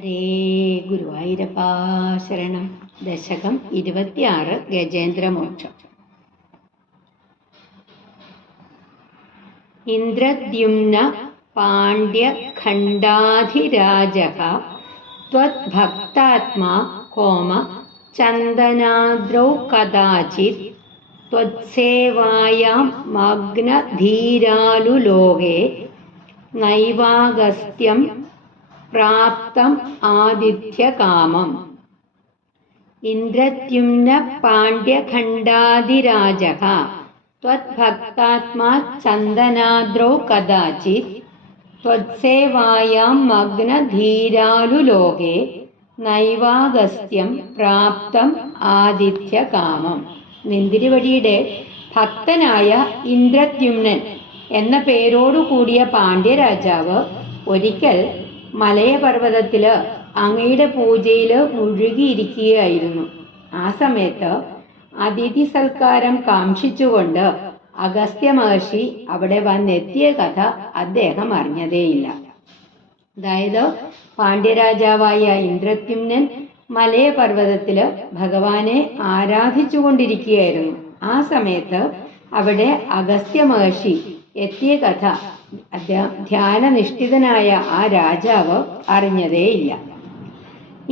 ഹരേ ഗുരുവായൂരപ്പാ ശരണം. ദശകം 26 ഗജേന്ദ്രമോക്ഷം. ഇന്ദ്രദ്യുമ്ന പാണ്ഡ്യ ഖണ്ഡാധിരാജഃ ത്വദ്ഭക്താത്മാ കോമ ചന്ദനാദ്രൗ കദാചിത് ത്വത്സേവായാം മഗ്നധീരാലുലോകേ നൈവാഗസ്ത്യം പ്രാപ്തം ആദിത്യകാമം. ഇന്ദ്രദ്യുമ്ന പാണ്ഡ്യഖണ്ഡാധിരാജഃ ത്വദ്ഭക്താത്മാ ചന്ദനാദ്രൗ കദാചിത് ത്വത്സേവായാം മഗ്നധീരാലുലോകേ നൈവാഗസ്ത്യം പ്രാപ്തം ആദിത്യകാമം. നിന്തിരിവടിയുടെ ഭക്തനായ ഇന്ദ്രദ്യുമ്നൻ എന്ന പേരോടുകൂടിയ പാണ്ഡ്യരാജാവ് ഒരിക്കൽ മലയപർവ്വതത്തില് അങ്ങയുടെ പൂജയില് മുഴുകിയിരിക്കുകയായിരുന്നു. ആ സമയത്ത് അതിഥി സൽക്കാരം കാംക്ഷിച്ചുകൊണ്ട് അഗസ്ത്യ മഹർഷി അവിടെ വന്നെത്തിയ കഥ അദ്ദേഹം അറിഞ്ഞതേയില്ല. അതായത് പാണ്ഡ്യരാജാവായ ഇന്ദ്രദ്യുമ്നൻ മലയപർവ്വതത്തില് ഭഗവാനെ ആരാധിച്ചുകൊണ്ടിരിക്കുകയായിരുന്നു. ആ സമയത്ത് അവിടെ അഗസ്ത്യ മഹർഷി എത്തിയ കഥ ധ്യാനനിഷ്ഠിതനായ ആ രാജാവ് അറിഞ്ഞതേയില്ല.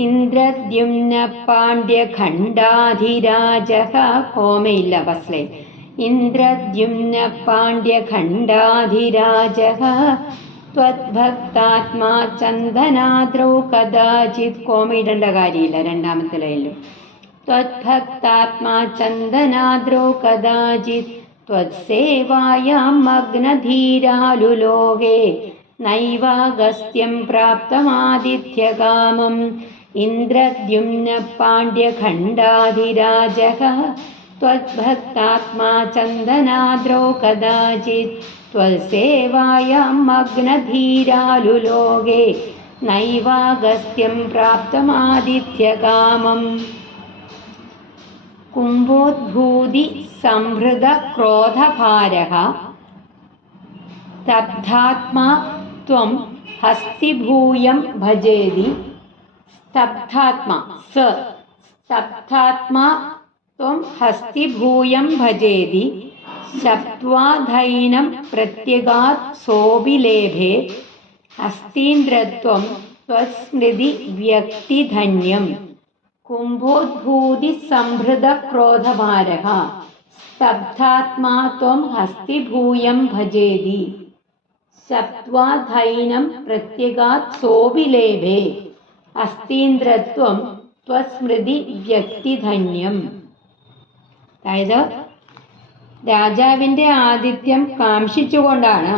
ഇന്ദ്രദ്യുമ്ന പാണ്ഡ്യ ഖണ്ഡാധിരാജഃ കോമയില്ല ഫസ്ലേ. ഇന്ദ്രദ്യുമ്ന പാണ്ഡ്യ ഖണ്ഡാധിരാജഃ ത്വദ്ഭക്താത്മാ ചന്ദനാദ്രൗ കദാചിത്. കോമയിടേണ്ട കാര്യമില്ല രണ്ടാമത്തെ ലൈനിലും. ത്വദ്ഭക്താത്മാ ചന്ദനാദ്രൗ കദാചിത് ത്വത്സേവായാം മഗ്നധീരാലുലോകേ നൈവാഗസ്ത്യം പ്രാപ്തമാദിത്യകാമം. ഇന്ദ്രദ്യുമ്ന പാണ്ഡ്യഖണ്ഡാധിരാജഃ ത്വദ്ഭക്താത്മാ ചന്ദനാദ്രൗ കദാചിത് ത്വത്സേവായാം മഗ്നധീരാലുലോകേ നൈവാഗസ്ത്യം പ്രാപ്തമാദിത്യകാമം. കുംഭോദ്ഭൂതി സംഹൃത ക്രോധഭാരഃ സ്തബ്ധാത്മാ ത്വം ഹസ്തിഭൂയം ഭജേതി. സ്തബ്ധാത്മാ സ്തബ്ധാത്മാ ത്വം ഹസ്തിഭൂയം ഭജേതി ശപ്ത്വാധൈനം പ്രത്യഗാത് സോഭിലേഭേ ഹസ്തീന്ദ്രത്വം ത്വസ്മൃതി വ്യക്തിധന്യം. കുംഭോദ്ഭൂതി സംഹൃത ക്രോധഭാരഃ സ്തബ്ധാത്മാ ത്വം ഹസ്തിഭൂയം ഭജേതി ശപ്ത്വാധൈനം പ്രത്യഗാത് സോഭിലേഭേ ഹസ്തീന്ദ്രത്വം ത്വസ്മൃതി വ്യക്തിധന്യം. അതായത് രാജാവിന്റെ ആതിഥ്യം കാംക്ഷിച്ചുകൊണ്ടാണ്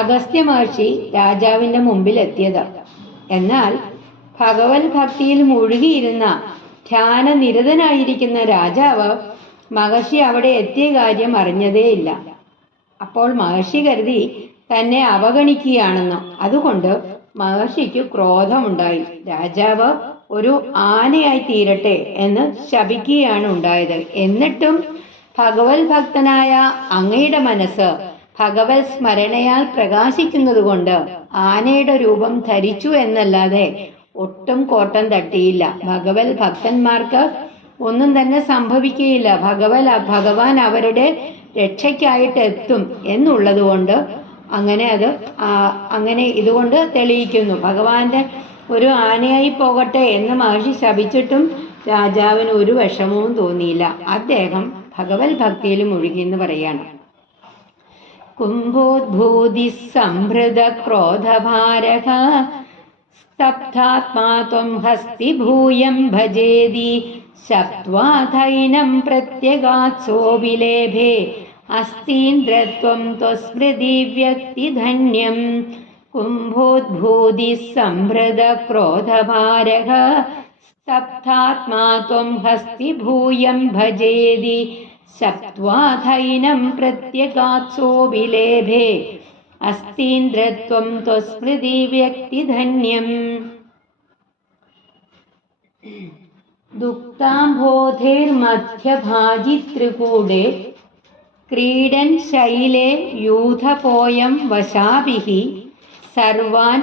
അഗസ്ത്യ മഹർഷി രാജാവിന്റെ മുമ്പിലെത്തിയത്. എന്നാൽ ഭഗവത് ഭക്തിയിൽ മുഴുകിയിരുന്ന ധ്യാനനിരതനായിരിക്കുന്ന രാജാവ് മഹർഷി അവിടെ എത്തിയ കാര്യം അറിഞ്ഞതേയില്ല. അപ്പോൾ മഹർഷി കരുതി തന്നെ അവഗണിക്കുകയാണെന്ന്. അതുകൊണ്ട് മഹർഷിക്ക് ക്രോധമുണ്ടായി. രാജാവ് ഒരു ആനയായി തീരട്ടെ എന്ന് ശപിക്കുകയാണ് ഉണ്ടായത്. എന്നിട്ടും ഭഗവത് ഭക്തനായ അങ്ങയുടെ മനസ്സ് ഭഗവത് സ്മരണയാൽ പ്രകാശിക്കുന്നത് കൊണ്ട് ആനയുടെ രൂപം ധരിച്ചു എന്നല്ലാതെ ഒട്ടും കോട്ടം തട്ടിയില്ല. ഭഗവത് ഭക്തന്മാർക്ക് ഒന്നും തന്നെ സംഭവിക്കുകയില്ല. ഭഗവാൻ അവരുടെ രക്ഷയ്ക്കായിട്ട് എത്തും എന്നുള്ളത് കൊണ്ട് അങ്ങനെ ഇതുകൊണ്ട് തെളിയിക്കുന്നു. ഭഗവാന്റെ ഒരു ആനയായി പോകട്ടെ എന്ന് മഹർഷി ശപിച്ചിട്ടും രാജാവിന് ഒരു വിഷമവും തോന്നിയില്ല. അദ്ദേഹം ഭഗവത് ഭക്തിയിൽ മുഴുകി എന്ന് പറയാണ്. കുംഭോദ്ഭൂതി സംഹൃത ക്രോധഭാരഃ സ്തബ്ധാത്മാ ത്വം ഹസ്തിഭൂയം ഭജേതി ശപ്ത്വാധൈനം പ്രത്യഗാത് സോഭിലേഭേ ഹസ്തീന്ദ്രത്വം ത്വസ്മൃതി വ്യക്തിധന്യം. കുംഭോദ്ഭൂതി സംഹൃത ക്രോധഭാരഃ സ്തബ്ധാത്മാ ത്വം ഹസ്തിഭൂയം ഭജേതി ശപ്ത്വാധൈനം പ്രത്യഗാത് സോഭിലേഭേ ഹസ്തീന്ദ്രത്വം ത്വസ്മൃതി വ്യക്തിധന്യം. ദുക്താംബോധേർമധ്യഭാജി ത്രികൂടേ ക്രീഡൻ ശൈലേ യൂഥപോയം വശാഭിഃ സർവാൻ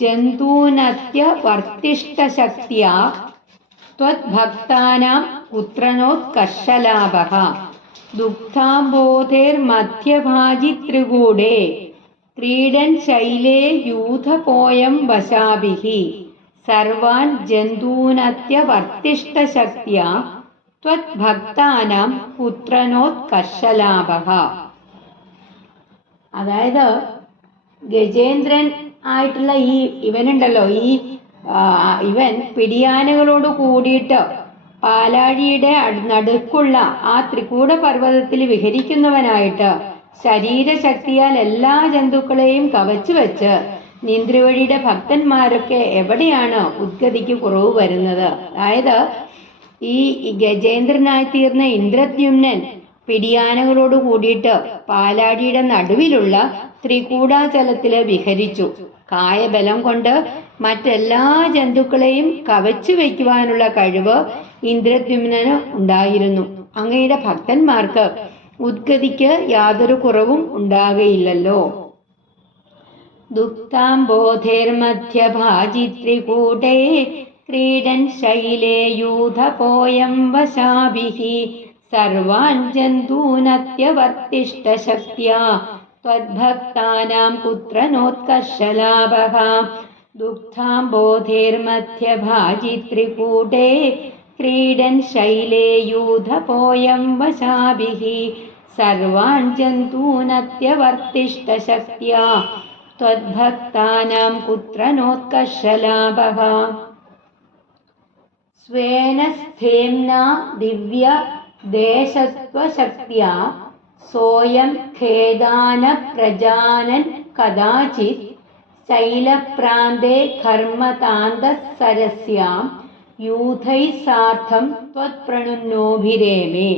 ജന്തൂനത്യവർത്തിഷ്ടശക്തിയാ ത്വദ്ഭക്താനാം പുത്രനോത്കർഷലാഭഃ ദുഗ്ധാംബോധേർമധ്യഭാജിത്രികൂടേ ക്രീഡൻ ശൈലേ യൂഥപോയം വശാഭിഃ സർവാൻ ജന്തൂനത്യവർത്തിഷ്ടശക്തിയാ ത്വദ്ഭക്താനാം പുത്രനോത്കർഷലാഭഃ. അതായത് ഗജേന്ദ്രൻ ആയിട്ടുള്ള ഇവനുണ്ടല്ലോ, ഇവൻ പിടിയാനകളോട് കൂടിയിട്ട് പാലാഴിയുടെ നടുക്കുള്ള ആ ത്രികൂട പർവ്വതത്തിൽ വിഹരിക്കുന്നവനായിട്ട് ശരീരശക്തിയാൽ എല്ലാ ജന്തുക്കളെയും കവച്ചു വെച്ച് നീന്ത്രവഴിയുടെ ഭക്തന്മാരൊക്കെ എവിടെയാണ് ഉദ്ഗതിക്ക് കുറവ് വരുന്നത്. അതായത് ഈ ഗജേന്ദ്രനായി തീർന്ന ഇന്ദ്രദ്യുമ്നൻ പിടിയാനകളോട് കൂടിയിട്ട് പാലാഴിയുടെ നടുവിലുള്ള ത്രികൂടാചലത്തില് വിഹരിച്ചു. കായബലം കൊണ്ട് മറ്റെല്ലാ ജന്തുക്കളെയും കവച്ചു വയ്ക്കുവാനുള്ള കഴിവ് ഇന്ദ്രദ്യുമ്നന് ഉണ്ടായിരുന്നു. അങ്ങയുടെ ഭക്തന്മാർക്ക് ഉദ്ഗതിക്ക് യാതൊരു കുറവും ഉണ്ടാകയില്ലല്ലോ. ദുഗ്ധാംബോധേർമധ്യഭാജിത്രികൂടേ ക്രീഡൻ ശൈലേ യൂഥപോയം വശാഭിഃ സർവാൻ ജന്തൂനത്യവർത്തിഷ്ടശക്ത്യാ ത്വദ്ഭക്താനാം പുത്രനോത്കർഷലാഭഃ ദുഗ്ധാംബോധേർമധ്യഭാജിത്രികൂടേ ക്രീഡൻ ശൈലേ യൂഥപോയം വശാഭിഃ സർവാൻ ജന്തൂനത്യവർത്തിഷ്ടശക്ത്യാ ത്വദ്ഭക്താനാം പുത്രനോത്കർഷലാഭഃ. സ്വേന സ്ഥേംനാ ദിവ്യ ദേശത്വശക്ത്യാ സോയം ഖേദാന പ്രജാനൻ കദാചിത് ശൈലപ്രാന്തേ ഘർമതാന്തസരസ്യാം യൂഥൈ സാർത്ഥം ത്വത്പ്രണുന്നോഭിരേമേ.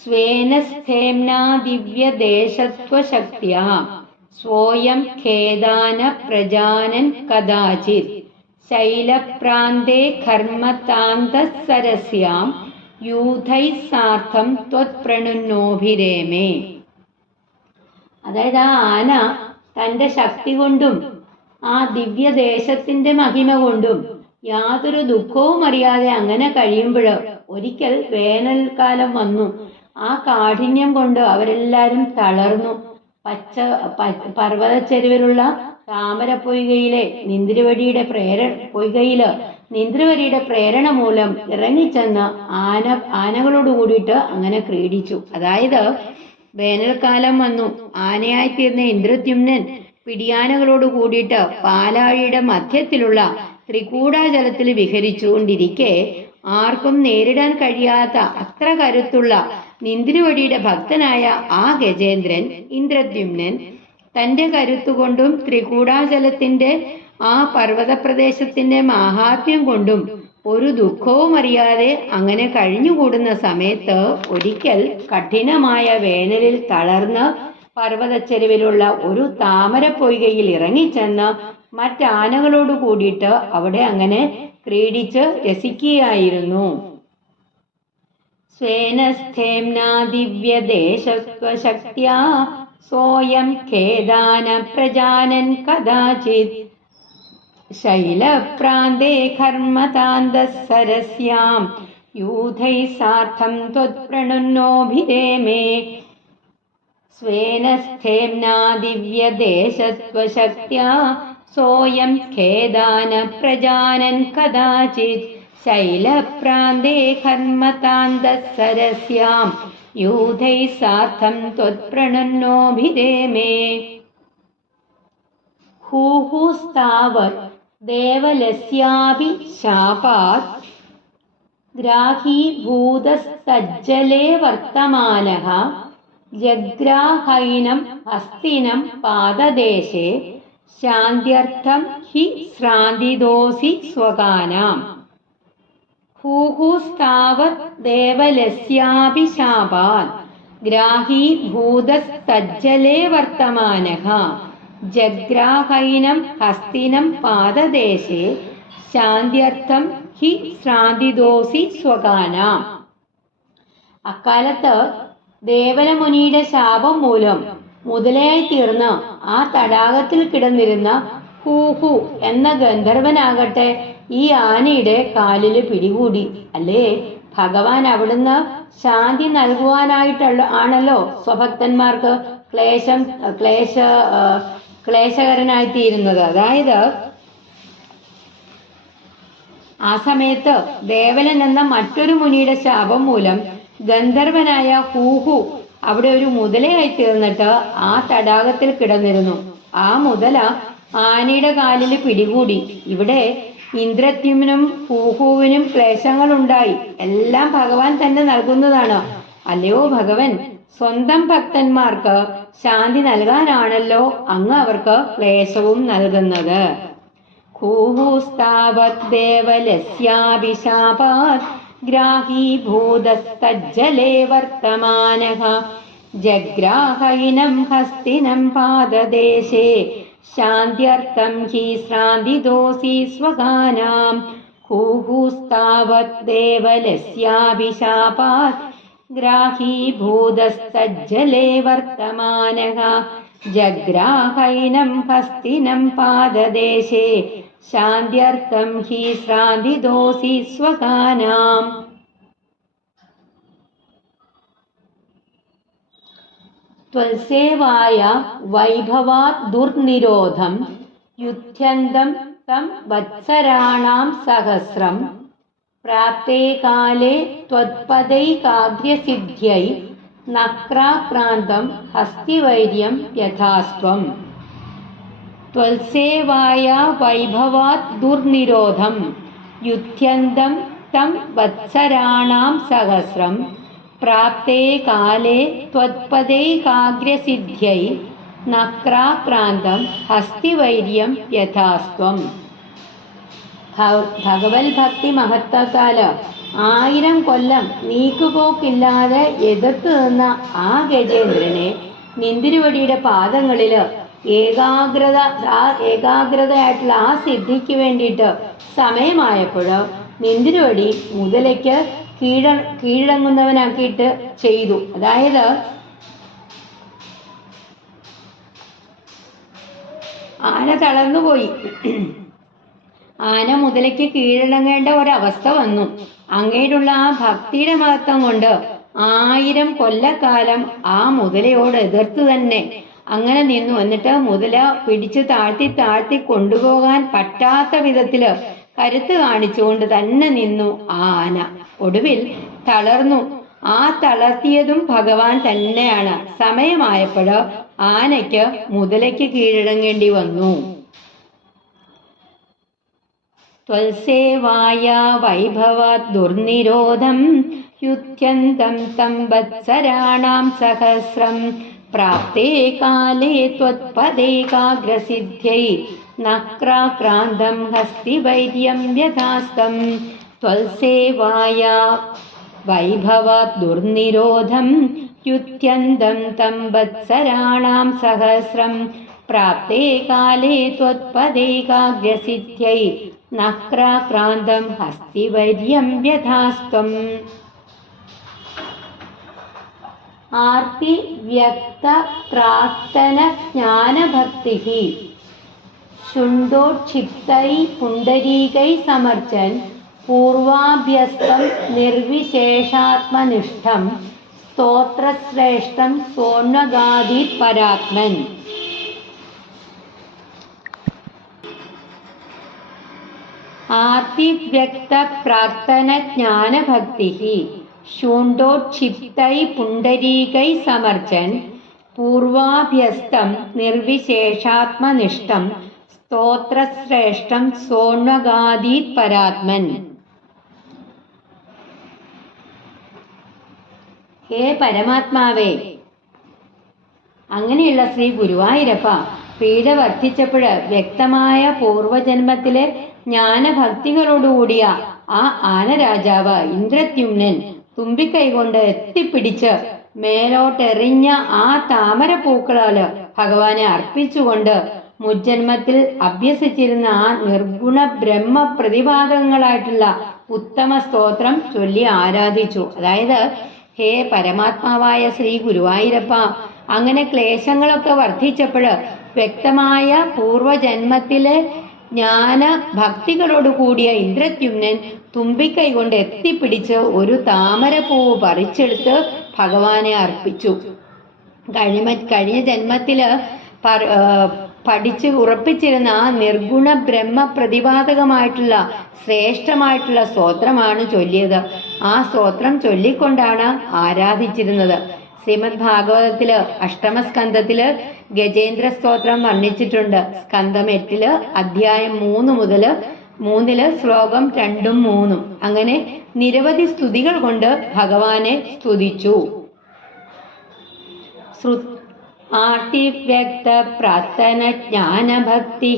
സ്വേന സ്ഥേംനാ ദിവ്യദേശത്വശക്ത്യാ സ്വയം ഖേദാന പ്രജാനൻ കദാചിത് ശൈലപ്രാന്തേ ഘർമതാന്തസരസ്യാം യൂഥൈ സാർത്ഥം ത്വത്പ്രണുന്നോഭിരേമേ. അതായത് ആ ആന തന്റെ ശക്തി കൊണ്ടും ആ ദിവ്യദേശത്തിന്റെ മഹിമ കൊണ്ടും യാതൊരു ദുഃഖവും അറിയാതെ അങ്ങനെ കഴിയുമ്പോൾ ഒരിക്കൽ വേനൽക്കാലം വന്നു. ആ കാഠിന്യം കൊണ്ട് അവരെല്ലാവരും തളർന്നു. പർവ്വതച്ചെരുവിലുള്ള താമരപ്പൊയ്കയിലെ നീന്ത്രവഴിയുടെ പ്രേരണ മൂലം ഇറങ്ങിച്ചെന്ന് ആനകളോട് കൂടിയിട്ട് അങ്ങനെ ക്രീഡിച്ചു. അതായത് വേനൽക്കാലം വന്നു. ആനയായിത്തീർന്ന ഇന്ദ്രദ്യുമ്നൻ പിടിയാനകളോട് കൂടിയിട്ട് പാലാഴിയുടെ മധ്യത്തിലുള്ള ത്രികൂടാചലത്തിൽ വിഹരിച്ചുകൊണ്ടിരിക്കെ ആർക്കും നേരിടാൻ കഴിയാത്ത അത്ര കരുത്തുള്ള നീന്ത്രവഴിയുടെ ഭക്തനായ ആ ഗജേന്ദ്രൻ ഇന്ദ്രദ്യുമ്നൻ തന്റെ കരുത്തുകൊണ്ടും ത്രികൂടാചലത്തിന്റെ ആ പർവ്വതപ്രദേശത്തിന്റെ മാഹാത്മ്യം കൊണ്ടും ഒരു ദുഃഖവും അറിയാതെ അങ്ങനെ കഴിഞ്ഞുകൂടുന്ന സമയത്ത് ഒരിക്കൽ കഠിനമായ വേനലിൽ തളർന്ന് പർവ്വതച്ചെരുവിലുള്ള ഒരു താമരപ്പൊയ്കയിൽ ഇറങ്ങിച്ചെന്ന് മറ്റാനകളോട് കൂടിയിട്ട് അവിടെ അങ്ങനെ ക്രീഡിച്ച് രസിക്കുകയായിരുന്നു. സ്വേനസ്ഥേംനാ ദിവ്യദേശത്വശക്ത്യാ സോയം ഖേദാന പ്രജാനൻ കദാചിത് ശൈലപ്രാന്തേ ഘർമതാന്തസരസ്യാം യൂഥൈ സാർത്ഥം ത്വത്പ്രണുന്നോഭിരേമേ. സ്വേനസ്ഥേംനാ ദിവ്യദേശത്വശക്ത്യാ സോയം ഖേദാന പ്രജാനൻ കദാചിത് ശൈലപ്രാന്തേ ഘർമതാന്തസരസ്യാം യൂഥൈ സാർത്ഥം ത്വത്പ്രണുന്നോഭിരേമേ. ഹൂഹുസ്താവത് ദേവലസ്യാഭിശാപാത് ഗ്രാഹീഭൂതസ്തജ്ജലേ വർത്തമാനഃ ജഗ്രാഹൈനം ഹസ്തിനം പാദദേശേ ശാന്ത്യർത്ഥം ഹി ശ്രാന്തിദോസി സ്വകാനാം. ഹൂഹുസ്താവത് ദേവലസ്യാഭിശാപാത് ഗ്രാഹീഭൂതസ്തജ്ജലേ വർത്തമാനഃ ജഗ്രാഹൈനം ഹസ്തിനം പാദദേശേ ശാന്ത്യർത്ഥം ഹി ശ്രാന്തിദോസി സ്വകാനാം. അക്കാലത്ത് ദേവലമുനിയുടെ ശാപം മൂലം മുതലയായി തീർന്ന് ആ തടാകത്തിൽ കിടന്നിരുന്ന ഹൂഹു എന്ന ഗന്ധർവനാകട്ടെ ഈ ആനയുടെ കാലില് പിടികൂടി. അല്ലേ, ഭഗവാൻ അവിടുന്ന് ശാന്തി ആണല്ലോ സ്വഭക്തന്മാർക്ക് ക്ലേശകരനായിത്തീരുന്നത്. അതായത് ആ സമയത്ത് ദേവലൻ എന്ന മറ്റൊരു മുനിയുടെ ശാപം മൂലം ഗന്ധർവനായ ഹൂഹു അവിടെ ഒരു മുതലയായി തീർന്നിട്ട് ആ തടാകത്തിൽ കിടന്നിരുന്നു. ആ മുതല ആനയുടെ കാലിൽ പിടികൂടി. ഇവിടെ ഇന്ദ്രദ്യുമ്നും ഹൂഹുവിനും ക്ലേശങ്ങളുണ്ടായി. എല്ലാം ഭഗവാൻ തന്നെ നൽകുന്നതാണ്. അല്ലയോ ഭഗവൻ, സ്വന്തം ഭക്തന്മാർക്ക് ശാന്തി നൽകാനാണല്ലോ അങ്ങ് അവർക്ക് ക്ലേശവും നൽകുന്നത്. ഹൂഹുസ്താവത് ദേവലസ്യാഭിശാപാത് ഗ്രാഹീഭൂതസ്തജ്ജലേ വർത്തമാനഃ ജഗ്രാഹൈനം ഹസ്തിനം പാദദേശേ ശാന്ത്യർത്ഥം ഹി ശ്രാന്തിദോസി സ്വകാനാം. ഹൂഹുസ്താവത് ദേവലസ്യാഭിശാപാത് ഗ്രാഹീഭൂതസ്തജ്ജലേ വർത്തമാനഃ ജഗ്രാഹൈനം ഹസ്തിനം പാദദേശേ ശാന്ത്യർത്ഥം ഹി ശ്രാന്തിദോസി സ്വകാനാം. ത്വൽസേവായ വൈഭവാത് ദുർനിരോധം യുധ്യന്തം തം വത്സരാണാം സഹസ്രം പ്രാപ്തേ കാലേ ത്വത്പദൈകാഗ്രസിദ്ധ്യൈ നക്രാക്രാന്തം ഹസ്തിവൈര്യം യഥാസ്ത്വം. ത്വൽസേവായ വൈഭവാത് ദുർനിരോധം യുധ്യന്തം തം വത്സരാണാം സഹസ്രം പ്രാപ്തേ കാലേ ത്വത്പദൈകാഗ്രസിദ്ധ്യൈ നക്രാക്രാന്തം ഹസ്തിവൈര്യം യഥാസ്ത്വം. ഭഗവത് ഭക്തി മഹത്വത്താല് 1000 കൊല്ലം നീക്കുപോക്കില്ലാതെ എതിർത്ത് നിന്ന ആ ഗജേന്ദ്രനെ നിന്തിരുവടിയുടെ പാദങ്ങളില് ഏകാഗ്രതയായിട്ടുള്ള ആ സിദ്ധിക്ക് വേണ്ടിയിട്ട് സമയമായപ്പോൾ നിന്തിരുവടി മുതലയ്ക്ക് കീഴടങ്ങുന്നവനാക്കിയിട്ട് ചെയ്തു. അതായത് ആന തളർന്നുപോയി. ആന മുതലയ്ക്ക് കീഴടങ്ങേണ്ട ഒരവസ്ഥ വന്നു. അങ്ങേലുള്ള ആ ഭക്തിയുടെ മഹത്വം കൊണ്ട് 1000 കൊല്ലക്കാലം ആ മുതലയോട് എതിർത്ത് തന്നെ അങ്ങനെ നിന്നു. എന്നിട്ട് മുതല പിടിച്ചു താഴ്ത്തി കൊണ്ടുപോകാൻ പറ്റാത്ത വിധത്തില് കരുത്ത് കാണിച്ചുകൊണ്ട് തന്നെ നിന്നു ആ ആന. ഒടുവിൽ തളർന്നു. ആ തളർത്തിയതും ഭഗവാൻ തന്നെയാണ്. സമയമായപ്പോൾ ആനയ്ക്ക് മുതലയ്ക്ക് കീഴടങ്ങേണ്ടി വന്നു. ത്വൽസേവായ വൈഭവാത് ദുർനിരോധം യുധ്യന്തം തം വത്സരാണാം സഹസ്രം പ്രാപ്തേ കാലേ ത്വത്പദൈകാഗ്രസിദ്ധ്യൈ നക്രാക്രാന്തം ഹസ്തിവൈര്യം യഥാസ്തം. ത്വൽസേവായ വൈഭവാത് ദുർനിരോധം യുധ്യന്തം തം വത്സരാണാം സഹസ്രം പ്രാപ്തേ കാലേ ത്വത്പദൈകാഗ്രസിദ്ധ്യൈ നക്രാക്രാന്തം ഹസ്തിവൈര്യം യഥാസ്ത്വം. ആർത്തി വ്യക്ത പ്രാർത്ഥന ജ്ഞാനഭക്തിഃ ശുണ്ഡോക്ഷിപ്തൈ പുണ്ടരീകൈ സമർച്ചൻ പൂർവാഭ്യസ്തം നിർവിശേഷാത്മനിഷ്ഠം സ്തോത്രശ്രേഷ്ഠം സോണ്വഗാദീത് പരാത്മൻ. ആർത്തിവ്യക്ത പ്രാർത്ഥന ജ്ഞാനഭക്തിഃ ശൂണ്ടോക്ഷിപ്തൈ പുണ്ടരീകൈ സമർച്ചൻ പൂർവാഭ്യസ്തം നിർവിശേഷാത്മനിഷ്ഠം സ്തോത്രശ്രേഷ്ഠം സോണ്വഗാദീത് പരാത്മൻ. ഹേ പരമാത്മാവേ, അങ്ങനെയുള്ള ശ്രീ ഗുരുവായൂരപ്പ, പീഡ വർദ്ധിച്ചപ്പോൾ വ്യക്തമായ പൂർവജന്മത്തിലെ ജ്ഞാനഭക്തികളോടുകൂടിയ ആ ആനരാജാവ് ഇന്ദ്രദ്യുമ്നൻ തുമ്പിക്കൈകൊണ്ട് എത്തിപ്പിടിച്ച് മേലോട്ടെറിഞ്ഞ ആ താമരപ്പൂക്കളാല് ഭഗവാനെ അർപ്പിച്ചുകൊണ്ട് മുജ്ജന്മത്തിൽ അഭ്യസിച്ചിരുന്ന ആ നിർഗുണ ബ്രഹ്മ പ്രതിപാദങ്ങളായിട്ടുള്ള ഉത്തമ സ്തോത്രം ചൊല്ലി ആരാധിച്ചു. അതായത്, ഹേ പരമാത്മാവായ ശ്രീ ഗുരുവായൂരപ്പ, അങ്ങനെ ക്ലേശങ്ങളൊക്കെ വർദ്ധിച്ചപ്പോൾ വ്യക്തമായ പൂർവജന്മത്തിലെ ജ്ഞാന ഭക്തികളോട് കൂടിയ ഇന്ദ്രദ്യുമ്നൻ തുമ്പിക്കൈ കൊണ്ട് എത്തിപ്പിടിച്ച് ഒരു താമരപ്പൂവ് പറിച്ചെടുത്ത് ഭഗവാനെ അർപ്പിച്ചു. കഴിഞ്ഞ ജന്മത്തില് പഠിച്ച് ഉറപ്പിച്ചിരുന്ന ആ നിർഗുണ ബ്രഹ്മ പ്രതിപാദകമായിട്ടുള്ള ശ്രേഷ്ഠമായിട്ടുള്ള സ്തോത്രമാണ് ചൊല്ലിയത്. ആ സ്തോത്രം ചൊല്ലിക്കൊണ്ടാണ് ആരാധിച്ചിരുന്നത്. ശ്രീമദ് ഭാഗവതത്തില് അഷ്ടമസ്കന്ധത്തില് ഗജേന്ദ്ര സ്തോത്രം വർണ്ണിച്ചിട്ടുണ്ട്. സ്കന്ധം 8 അധ്യായം 3 മുതൽ 3 ശ്ലോകം 2, 3. അങ്ങനെ നിരവധി സ്തുതികൾ കൊണ്ട് ഭഗവാനെ സ്തുതിച്ചു. ആർത്തിവ്യക്ത പ്രാർത്ഥന ജ്ഞാനഭക്തി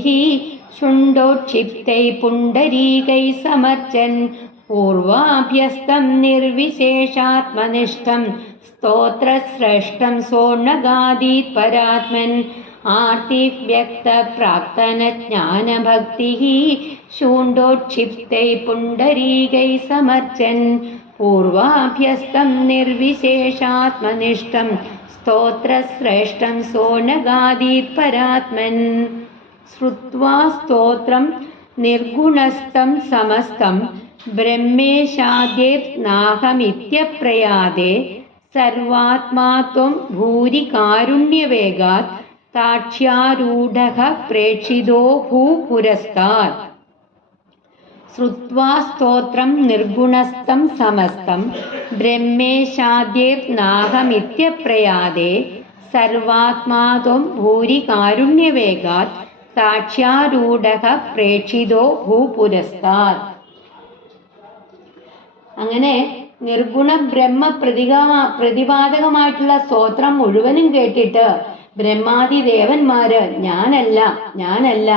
ശുണ്ഡോക്ഷിപ്തൈ പുണ്ടരീകൈ സമർച്ചൻ പൂർവാഭ്യസ്തം നിർവിശേഷാത്മനിഷ്ഠം സ്തോത്രശ്രേഷ്ഠം സോണഗാദീത് പരാത്മൻ. ആർത്തിവ്യക്ത പ്രാർത്ഥന ജ്ഞാനഭക്തി ശൂണ്ടോക്ഷിപ്തൈ പുണ്ടരീകൈ സമർച്ചൻ പൂർവാഭ്യസ്തം നിർവിശേഷാത്മനിഷ്ഠം സ്തോത്രശ്രേഷ്ഠം സോണഗാദീത് പരാത്മൻ. ശ്രുത്വാ സ്തോത്രം നിർഗുണസ്ഥം സമസ്തം ബ്രഹ്മേശാദ്യേർനാഹമിത്യപ്രയാദേ സർവാത്മാ ത്വം ഭൂരി കാരുണ്യവേഗാത് താക്ഷ്യാരൂഢഃ പ്രേക്ഷിതോ ഭൂപുരസ്താത്. ശ്രുത്വാ സ്തോത്രം നിർഗുണസ്ഥം സമസ്തം ബ്രഹ്മേശാദ്യേർനാഹമിത്യപ്രയാദേ സർവാത്മാ ത്വം ഭൂരി കാരുണ്യവേഗാത് സാക്ഷ്യാരൂഢഃ പ്രേക്ഷിതോ ഭൂപുരസ്താത്. അങ്ങനെ നിർഗുണ ബ്രഹ്മ പ്രതിപാദകമായിട്ടുള്ള സ്തോത്രം മുഴുവനും കേട്ടിട്ട് ബ്രഹ്മാദി ദേവന്മാര് ഞാനല്ല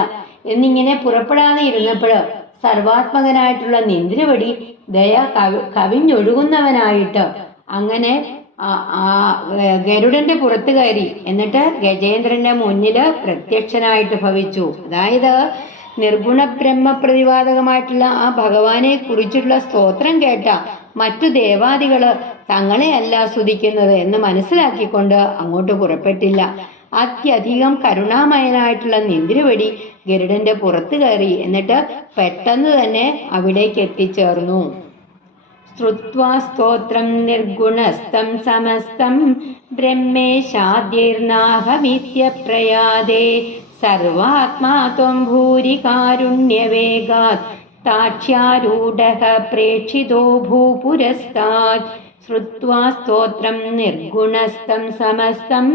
എന്നിങ്ങനെ പുറപ്പെടാതെ ഇരുന്നപ്പോൾ സർവാത്മകനായിട്ടുള്ള ഇന്ദ്രവടി ദയ കവിഞ്ഞൊഴുകുന്നവനായിട്ട് അങ്ങനെ ഗരുഡന്റെ പുറത്ത് കയറി. എന്നിട്ട് ഗജേന്ദ്രന്റെ മുന്നില് പ്രത്യക്ഷനായിട്ട് ഭവിച്ചു. അതായത് നിർഗുണ ബ്രഹ്മ പ്രതിപാദകമായിട്ടുള്ള ആ ഭഗവാനെ കുറിച്ചിട്ടുള്ള സ്തോത്രം കേട്ട മറ്റു ദേവാദികള് തങ്ങളെയല്ല സ്തുതിക്കുന്നത് എന്ന് മനസ്സിലാക്കിക്കൊണ്ട് അങ്ങോട്ട് പുറപ്പെട്ടില്ല. അത്യധികം കരുണാമയനായിട്ടുള്ള ഇന്ദ്രവടി ഗരുഡന്റെ പുറത്ത് കയറി. എന്നിട്ട് പെട്ടെന്ന് തന്നെ അവിടേക്ക് എത്തിച്ചേർന്നു. ശ്രുത്വാ സ്തോത്രം നിർഗുണസ്ഥം സമസ്തം ബ്രഹ്മേശാദ്യേർനാഹമിത്യപ്രയാദേ സർവാത്മാ ത്വം ഭൂരി കാരുണ്യവേഗാത് താക്ഷ്യാരൂഢഃ പ്രേക്ഷിതോ ഭൂപുരസ്താത്. ശ്രുത്വാ സ്തോത്രം നിർഗുണസ്ഥം സമസ്തം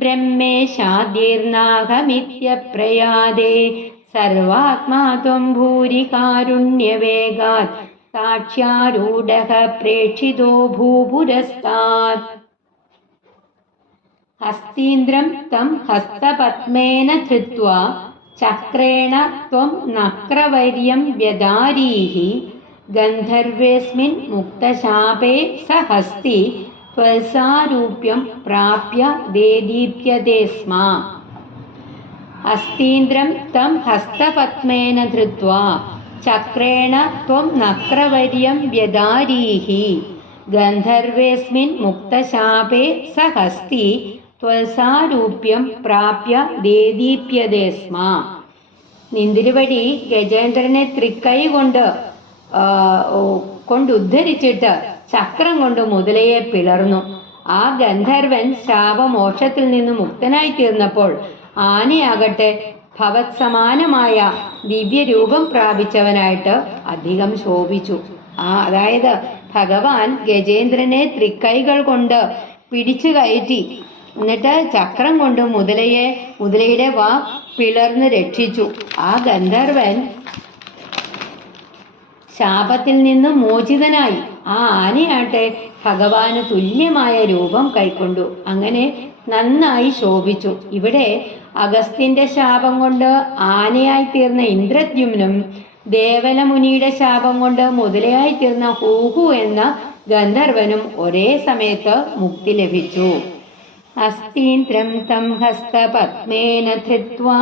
ബ്രഹ്മേശാദ്യേർനാഹമിത്യപ്രയാദേ സർവാത്മാ ത്വം ഭൂരി കാരുണ്യവേഗാത് താക്ഷ്യാരൂഢഃ പ്രേക്ഷിതോ ഭൂപുരസ്താത്. ഹസ്തീന്ദ്രം തം ഹസ്തപത്മേന ധൃത്വാ ചക്രേണ ത്വം നക്രവൈര്യം വ്യദാരീഹി ഗന്ധർവേസ്മിൻ മുക്തശാപേ സ ഹസ്തി ത്വൽസാരൂപ്യം പ്രാപ്യ ദേദീപ്യതേ സ്മ. ഹസ്തീന്ദ്രം തം ഹസ്തപത്മേന ധൃത്വാ ചക്രേണ ത്വം നക്രവൈര്യം വ്യദാരീഹി ഗന്ധർവേസ്മിൻ മുക്തശാപേ സ ഹസ്തി ത്വൽസാരൂപ്യം പ്രാപ്യ ദേദീപ്യതേ സ്മ. ഇന്ദ്രവടി ഗജേന്ദ്രനെ തൃക്കൈ കൊണ്ടുദ്ധരിച്ചിട്ട് ചക്രം കൊണ്ട് മുതലയെ പിളർന്നു. ആ ഗന്ധർവൻ ശാപമോക്ഷത്തിൽ നിന്ന് മുക്തനായി തീർന്നപ്പോൾ ആനയാകട്ടെ ഭവത്സമാനമായ ദിവ്യരൂപം പ്രാപിച്ചവനായിട്ട് അധികം ശോഭിച്ചു. അതായത് ഭഗവാൻ ഗജേന്ദ്രനെ തൃക്കൈകൾ കൊണ്ട് പിടിച്ചു കയറ്റി. എന്നിട്ട് ചക്രം കൊണ്ട് മുതലയുടെ വാ പിളർന്ന് രക്ഷിച്ചു. ആ ഗന്ധർവൻ ശാപത്തിൽ നിന്ന് മോചിതനായി. ആ ആനയാട്ടെ ഭഗവാന് തുല്യമായ രൂപം കൈക്കൊണ്ടു. അങ്ങനെ നന്നായി ശോഭിച്ചു. ഇവിടെ അഗസ്ത്യന്റെ ശാപം കൊണ്ട് ആനയായി തീർന്ന ഇന്ദ്രദ്യുമ്നും ദേവലമുനിയുടെ ശാപം കൊണ്ട് മുതലയായി തീർന്ന ഹൂഹു എന്ന ഗന്ധർവനും ഒരേ സമയത്ത് മുക്തി ലഭിച്ചു. ഹസ്തീന്ദ്രം തം ഹസ്തപത്മേന ധൃത്വാ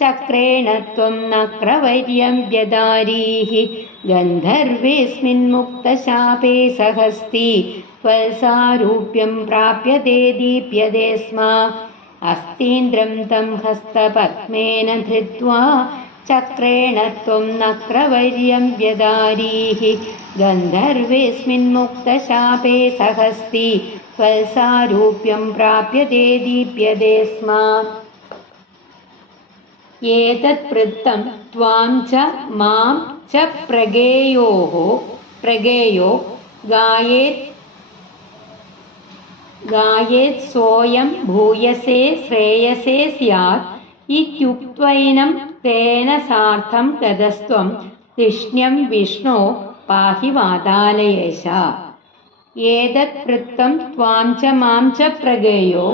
ചക്രേണ ത്വം നക്രവൈര്യം വ്യദാരീഹി ഗന്ധർവേസ്മിൻ മുക്തശാപേ സഹസ്തി ത്വൽസാരൂപ്യം പ്രാപ്യതേ ദീപ്യതേ സ്മ. अस्तीन्द्रं तं हस्तपद्मेन धृत्वा चक्रेण त्वं नक्रवर्यं व्यदारीः गन्धर्वेऽस्मिन्मुक्तशापे सहस्ति त्वत्सारूप्यं प्राप्यते दीप्यते स्म। एतत्वृत्तं त्वां च मां च प्रगेयो गायेत् सोऽयं भूयसे श्रेयसे स्यात् इत्युक्त्वैनं तेन सार्धं गतस्त्वं तिष्ण्यं विष्णो पाहि वातालयेश। एतत्वृत्तं त्वां च मां च प्रगेयो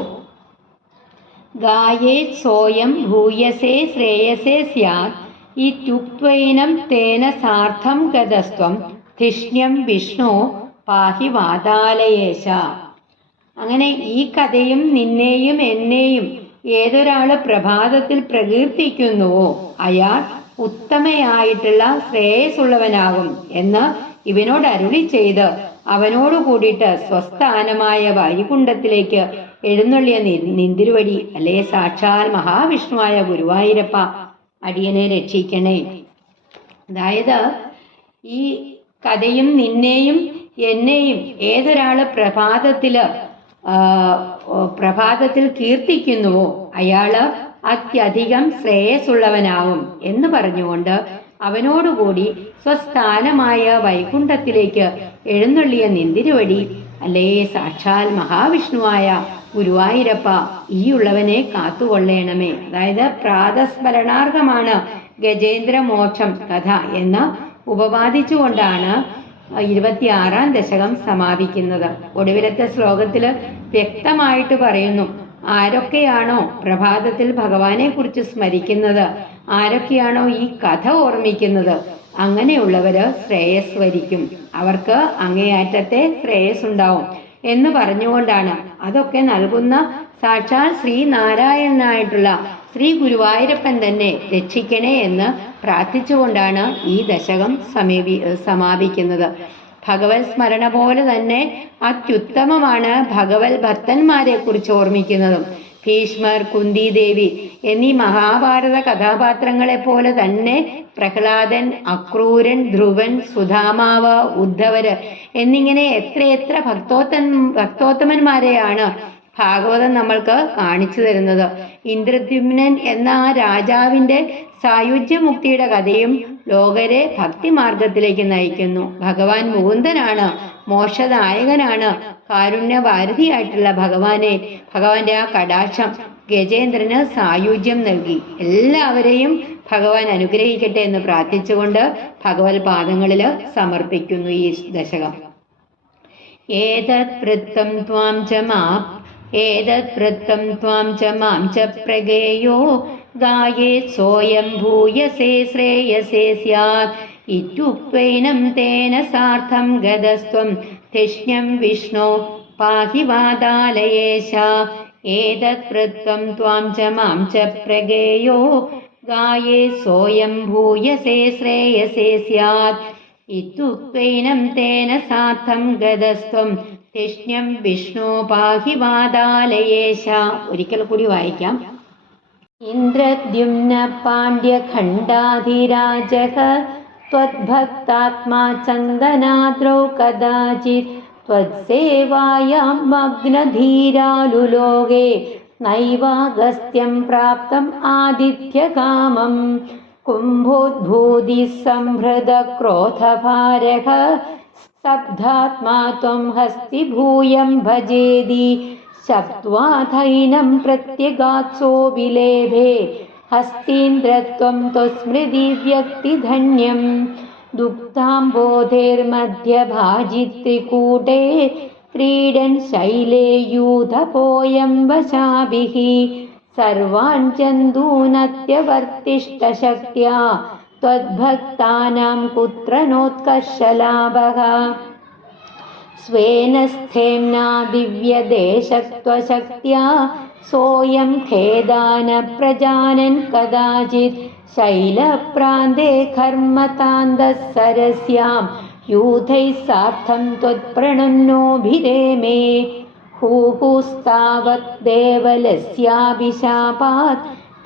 गायेत् सोऽयं भूयसे श्रेयसे स्यात् इत्युक्त्वैनं तेन सार्धं गतस्त्वं തിഷ്ണ്യം വിഷ്ണു പാഹി വാതാലയേശ. അങ്ങനെ ഈ കഥയും നിന്നെയും എന്നെയും ഏതൊരാള് പ്രഭാതത്തിൽ പ്രകീർത്തിക്കുന്നുവോ അയാൾ ഉത്തമയായിട്ടുള്ള ശ്രേയസ്സുള്ളവനാകും എന്ന് ഇവനോട് അരുളി ചെയ്ത് അവനോട് കൂടിയിട്ട് സ്വസ്ഥാനമായ വൈകുണ്ഠത്തിലേക്ക് എഴുന്നള്ളിയ നിന്തിരുവടി അല്ലേ സാക്ഷാൽ മഹാവിഷ്ണുവായ ഗുരുവായൂരപ്പ അടിയനെ രക്ഷിക്കണേ. അതായത് ഈ കഥയും നിന്നെയും എന്നെയും ഏതൊരാള് പ്രഭാതത്തിൽ കീർത്തിക്കുന്നുവോ അയാള് അത്യധികം ശ്രേയസ്സുള്ളവനാവും എന്ന് പറഞ്ഞുകൊണ്ട് അവനോടുകൂടി സ്വസ്ഥാനമായ വൈകുണ്ഠത്തിലേക്ക് എഴുന്നള്ളിയ നിന്തിരുവടി അല്ലേ സാക്ഷാൽ മഹാവിഷ്ണുവായ ഗുരുവായൂരപ്പ ഈ ഉള്ളവനെ കാത്തുകൊള്ളേണമേ. അതായത് പ്രാതസ്മരണാർഹമാണ് ഗജേന്ദ്ര മോക്ഷം കഥ എന്ന് ഉപവാദിച്ചുകൊണ്ടാണ് 26-ാം ദശകം സമാപിക്കുന്നത്. ഒടുവിലത്തെ ശ്ലോകത്തില് വ്യക്തമായിട്ട് പറയുന്നു, ആരൊക്കെയാണോ പ്രഭാതത്തിൽ ഭഗവാനെ കുറിച്ച് സ്മരിക്കുന്നത്, ആരൊക്കെയാണോ ഈ കഥ ഓർമ്മിക്കുന്നത്, അങ്ങനെയുള്ളവര് ശ്രേയസ് വരിക്കും, അവർക്ക് അങ്ങേയറ്റത്തെ ശ്രേയസ് ഉണ്ടാവും എന്ന് പറഞ്ഞുകൊണ്ടാണ് അതൊക്കെ നൽകുന്ന സാക്ഷാൽ ശ്രീനാരായണനായിട്ടുള്ള ശ്രീ ഗുരുവായൂരപ്പൻ തന്നെ രക്ഷിക്കണേ എന്ന് പ്രാർത്ഥിച്ചുകൊണ്ടാണ് ഈ ദശകം സമാപിക്കുന്നത്. ഭഗവത് സ്മരണ പോലെ തന്നെ അത്യുത്തമമാണ് ഭഗവത് ഭക്തന്മാരെ കുറിച്ച് ഓർമ്മിക്കുന്നതും. ഭീഷ്മർ, കുന്തി ദേവി എന്നീ മഹാഭാരത കഥാപാത്രങ്ങളെ പോലെ തന്നെ പ്രഹ്ലാദൻ, അക്രൂരൻ, ധ്രുവൻ, സുധാമാവ്, ഉദ്ധവര് എന്നിങ്ങനെ എത്രയെത്ര ഭക്തോത്തമന്മാരെയാണ് ഭാഗവതം നമ്മൾക്ക് കാണിച്ചു തരുന്നത്. ഇന്ദ്രദ്യുമ്നൻ എന്ന ആ രാജാവിന്റെ സായുജ്യമുക്തിയുടെ കഥയും ലോകരെ ഭക്തിമാർഗത്തിലേക്ക് നയിക്കുന്നു. ഭഗവാൻ മുകുന്ദനാണ്, മോക്ഷദായകനാണ്, കാരുണ്യഭാരതിയായിട്ടുള്ള ഭഗവാന്റെ ആ കടാക്ഷം ഗജേന്ദ്രന് സായുജ്യം നൽകി. എല്ലാവരെയും ഭഗവാൻ അനുഗ്രഹിക്കട്ടെ എന്ന് പ്രാർത്ഥിച്ചുകൊണ്ട് ഭഗവത് പാദങ്ങളിൽ സമർപ്പിക്കുന്നു ഈ ദശകം. ഏതത് വൃത്തം ത്വാം ച മാം ച പ്രഗേയോ ഗായേത് സോയം ഭൂയസേ ശ്രേയസേ സ്യാത് ഇത്യുക്ത്വൈനം തേന സാർദ്ധം ഗതസ്ത്വം തിഷ്ണ്യം വിഷ്ണോ പാഹി വാതാലയേശ. ഏതത് വൃത്തം ത്വാം ച മാം ച പ്രഗേയോ ഗായേത് സോയം ഭൂയസേ ശ്രേയസേ സ്യാത് ഇത്യുക്ത്വൈനം തേന സാർദ്ധം ഗതസ്ത്വം തിഷ്ണ്യം വിഷ്ണു പാഹി വാതാലയേശ. ഒരിക്കൽ കൂടി വായിക്കാം. ഇന്ദ്രദ്യുമ്ന പാണ്ഡ്യഖണ്ഡാധിരാജഃ ത്വദ്ഭക്താത്മാ ചന്ദനാദ്രൗ കദാചിത് ത്വത്സേവായാം മഗ്നധീരാലുലോകേ നൈവാഗസ്ത്യം പ്രാപ്തം ആദിത്യകാമം കുംഭോദ്ഭൂതി സംഭൃത ക്രോധഭാരഃ സ്തബ്ധാത്മാ ത്വം ഹസ്തി ഭൂയം ഭജേതി ശബ്ദ്വാധൈനം പ്രത്യഗാത്സോ വിലേഭേ ഹസ്തീന്ദ്രത്വം ത്വസ്മൃതി വ്യക്തിധന്യം ദുഗ്ധാംബോധേർമധ്യഭാജിത്രികൂടേ ക്രീഡൻ ശൈലേ യൂഥപോയം വശാഭിഃ സർവാൻ ജന്തൂനത്യവർത്തിഷ്ടശക്ത്യാ ത്വദ്ഭക്താനാം കുത്ര നോത്കർഷലാഭഃ സ്വേന സ്ഥേംനാ ദിവ്യദേശത്വശക്ത്യാ സോയം ഖേദാന പ്രജാനൻ കദാചിത് ശൈലപ്രാന്തേ ഘർമ്മതാന്തഃ സരസ്യാം യൂഥൈഃ സാർത്ഥം ത്വത്പ്രണന്നോഭിരേമേ. ഹൂഹുസ്താവത് ദേവലസ്യാഭിശാപാത്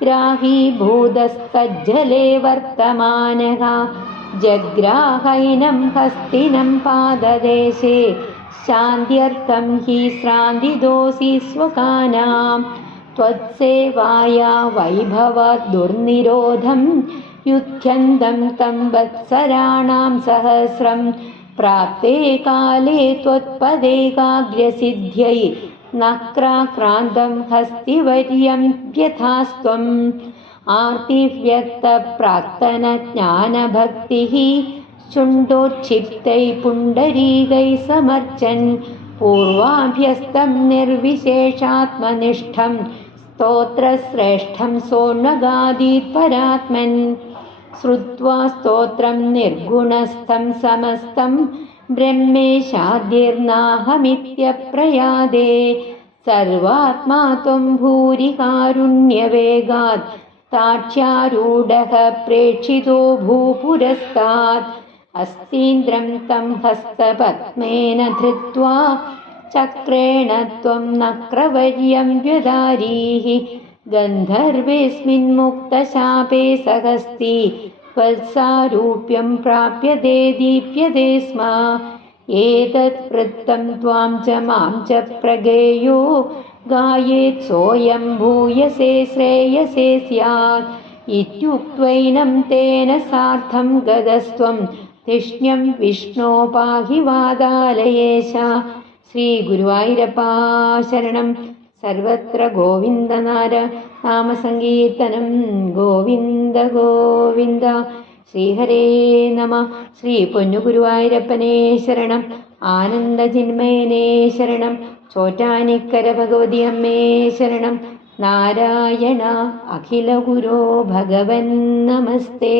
ഗ്രാഹീഭൂതസ്തജ്ജലേ വർത്തമാനഃ ജഗ്രാഹൈനം ഹസ്തിനം പാദദേശേ ശാന്ത്യർത്ഥം ഹി ശ്രാന്തിദോസി സ്വകാനാം ത്വത്സേവായാ വൈഭവാത് ദുർനിരോധം യുധ്യന്തം തം വത്സരാണാം സഹസ്രം പ്രാപ്തേ കാലേ ത്വത്പദേകാഗ്രസിദ്ധ്യൈ നക്രാക്രാന്തം ഹസ്തിവർയം വ്യഥാസ്ത്വം ആർത്തിവ്യക്തപ്രാക്തനജ്ഞാനഭക്തിഃ ശുണ്ഡോച്ഛിപ്തൈ പുണ്ഡരീകൈ സമർച്ചൻ പൂർവാഭ്യസ്തം നിർവിശേഷാത്മനിഷ്ഠം സ്തോത്രശ്രേഷ്ഠം സോണ്വഗാദീത് പരാത്മൻ ശ്രുത്വാ സ്തോത്രം നിർഗുണസ്ഥം സമസ്തം ബ്രഹ്മേശാദ്യർനാഹമിത്യപ്രയാദേ സർവാത്മാ ത്വം ഭൂരി കാരുണ്യവേഗാത് താക്ഷ്യാരൂഢഃ പ്രേക്ഷിതോ ഭൂപുരസ്താത് അസ്തീന്ദ്രം തം ഹസ്തപത്മേന ധൃത്വാ ചക്രേണ ത്വം നക്രവർയം വ്യധാരീഃ ഗന്ധർവേസ്മിൻ മുക്തശാപേ സഹസ്തി വത്സാരൂപ്യം പ്രാപ്യതേ ദീപ്യതേ സ്മ ഏതത് വൃത്തം ത്വാം ച മാം ച പ്രഗേയോ ഗായേത് സോയം ഭൂയസേ ശ്രേയസേ സ്യാത് ഇത്യുക്ത്വൈനം തേന സാർദ്ധം ഗതസ്ത്വം ധിഷ്ണ്യം വിഷ്ണോ പാഹി വാതാലയേശ. ശ്രീ ഗുരുവായൂരപ്പാ ശരണം. സർവത്ര ഗോവിന്ദനാര നാമസങ്കീർത്തനം. ഗോവിന്ദ ഗോവിന്ദ. ശ്രീഹരേ നമ. ശ്രീ പൊന്നുഗുരുവായൂരപ്പനേ ശരണം. ആനന്ദചിന്മയനേ ശരണം. ചോറ്റാനിക്കര ഭഗവതി അമ്മേ ശരണം. നാരായണ അഖില ഗുരോ ഭഗവൻ നമസ്തേ.